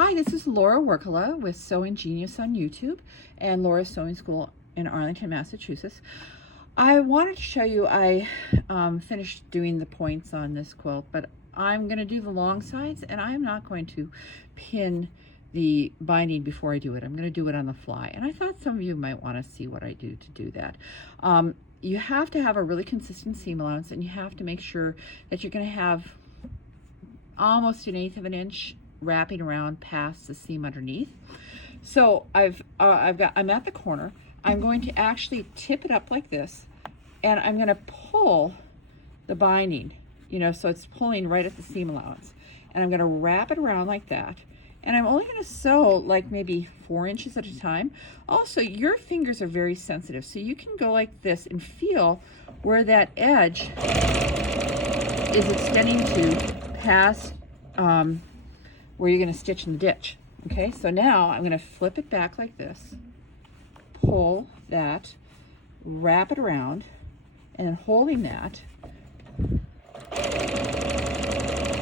Hi, this is Laura Workala with Sewing Genius on YouTube and Laura's Sewing School in Arlington, Massachusetts. I wanted to show you, I finished doing the points on this quilt, but I'm going to do the long sides and I'm not going to pin the binding before I do it. I'm going to do it on the fly. And I thought some of you might want to see what I do to do that. You have to have a really consistent seam allowance, and you have to make sure that you're going to have almost 1/8 of an inch wrapping around past the seam underneath. So I'm at the corner. I'm going to actually tip it up like this, and I'm going to pull the binding, you know, so it's pulling right at the seam allowance. And I'm going to wrap it around like that. And I'm only going to sew like maybe 4 inches at a time. Also, your fingers are very sensitive, so you can go like this and feel where that edge is extending to past where you're going to stitch in the ditch. Okay, so now I'm going to flip it back like this, pull that, wrap it around, and then holding that,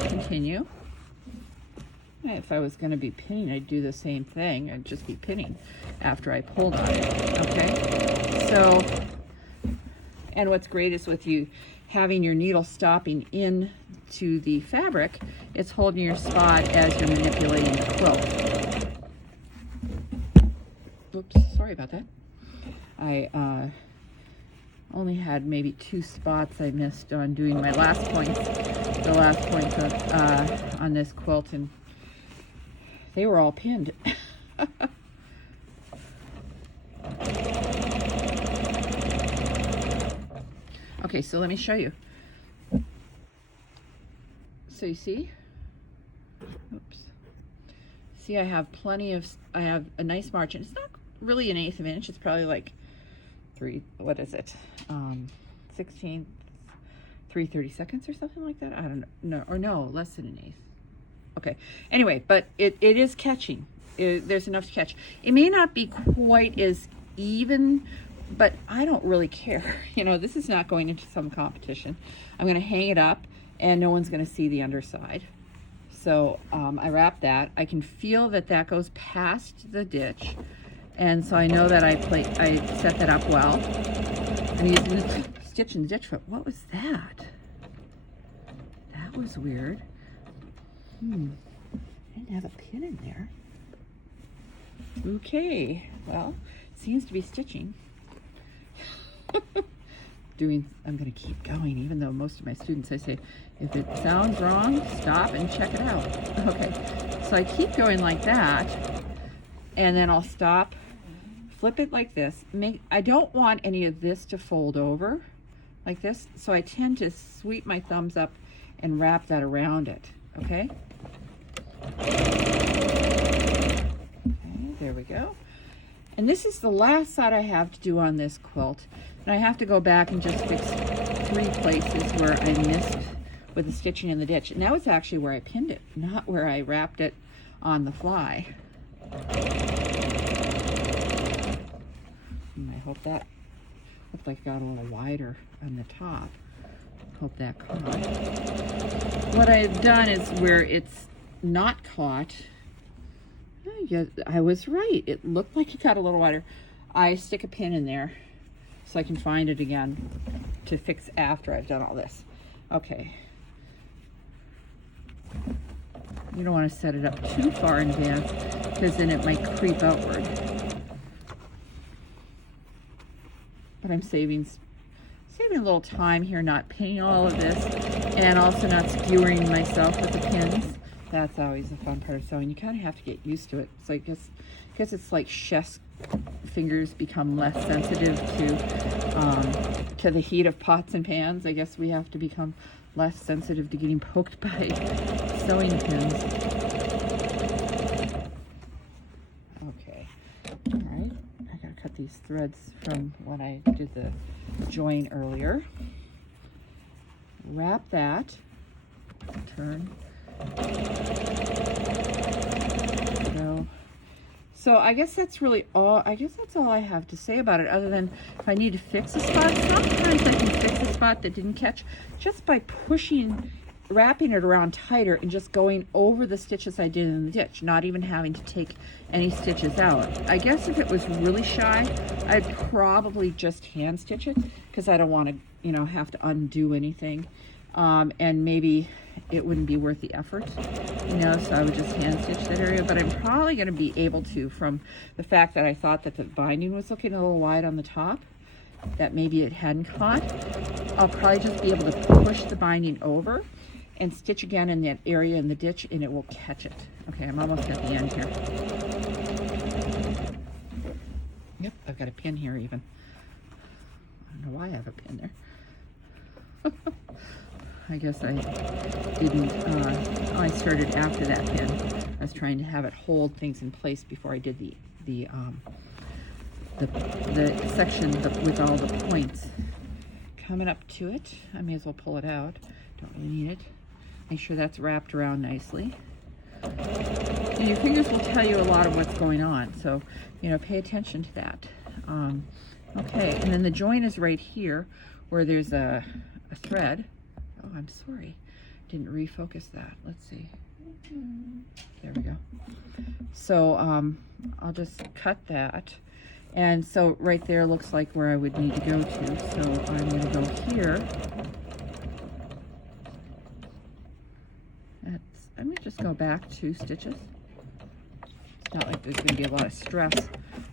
continue. If I was going to be pinning, I'd do the same thing. I'd just be pinning after I pulled on it. Okay, so, and what's great is with you having your needle stopping into the fabric, it's holding your spot as you're manipulating the quilt. Oops, sorry about that. I only had maybe 2 spots I missed on doing my last points, the last points of, on this quilt, and they were all pinned. Okay, so let me show you. So you see? Oops. See, I have I have a nice margin. It's not really 1/8 of an inch. It's probably like 3/32 or something like that. I don't know. Or no, less than 1/8. Okay, anyway, but it is catching. There's enough to catch. It may not be quite as even, but I don't really care. You know, this is not going into some competition. I'm going to hang it up and no one's going to see the underside. So I wrap that. I can feel that that goes past the ditch, and so I know that I set that up well. I'm using the stitch in the ditch foot. What was that? That was weird. I didn't have a pin in there. Okay, well, seems to be stitching. I'm going to keep going, even though most of my students, I say, if it sounds wrong, stop and check it out. Okay, so I keep going like that, and then I'll stop, flip it like this. I don't want any of this to fold over like this, so I tend to sweep my thumbs up and wrap that around it. Okay? Okay, there we go. And this is the last side I have to do on this quilt. And I have to go back and just fix 3 places where I missed with the stitching in the ditch. And that was actually where I pinned it, not where I wrapped it on the fly. And I hope that looked like it got a little wider on the top. Hope that caught. What I've done is where it's not caught, I was right. It looked like it got a little wider. I stick a pin in there so I can find it again to fix after I've done all this. Okay. You don't want to set it up too far in advance because then it might creep outward. But I'm saving a little time here, not pinning all of this, and also not skewering myself with the pins. That's always the fun part of sewing. You kind of have to get used to it. So I guess it's like chef's fingers become less sensitive to the heat of pots and pans. I guess we have to become less sensitive to getting poked by sewing pins. Okay, all right. I gotta cut these threads from when I did the join earlier. Wrap that. Turn. So I guess that's really all. I guess that's all I have to say about it, other than if I need to fix a spot. Sometimes I can fix a spot that didn't catch just by pushing wrapping it around tighter and just going over the stitches I did in the ditch, not even having to take any stitches out. I guess if it was really shy, I'd probably just hand stitch it because I don't want to, you know, have to undo anything. And maybe it wouldn't be worth the effort, you know, so I would just hand stitch that area. But I'm probably going to be able to, from the fact that I thought that the binding was looking a little wide on the top, that maybe it hadn't caught. I'll probably just be able to push the binding over and stitch again in that area in the ditch, and it will catch it. Okay, I'm almost at the end here. Yep, I've got a pin here even. I don't know why I have a pin there. I guess I didn't, I started after that pin. I was trying to have it hold things in place before I did the section with all the points. Coming up to it, I may as well pull it out. Don't really need it. Make sure that's wrapped around nicely. And your fingers will tell you a lot of what's going on, so, you know, pay attention to that. Okay, and then the join is right here where there's a thread. Oh, I'm sorry. Didn't refocus that. Let's see. There we go. So I'll just cut that. And so right there looks like where I would need to go to. So I'm going to go here. I'm going to just go back 2 stitches. It's not like there's going to be a lot of stress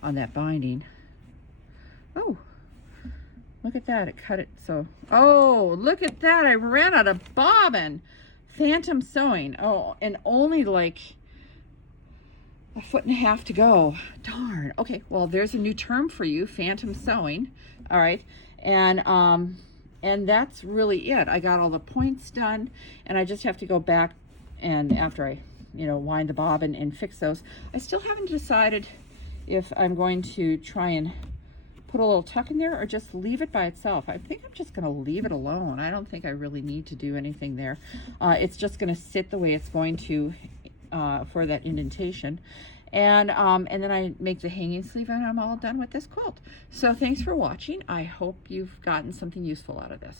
on that binding. Oh, look at that. It cut it so. Oh, look at that. I ran out of bobbin. Phantom sewing. Oh, and only like a 1.5 feet to go. Darn. Okay, well, there's a new term for you, phantom sewing. All right. And that's really it. I got all the points done, and I just have to go back, and after I, you know, wind the bobbin and fix those. I still haven't decided if I'm going to try and put a little tuck in there or just leave it by itself. I think I'm just going to leave it alone. I don't think I really need to do anything there. It's just going to sit the way it's going to for that indentation. And then I make the hanging sleeve, and I'm all done with this quilt. So thanks for watching. I hope you've gotten something useful out of this.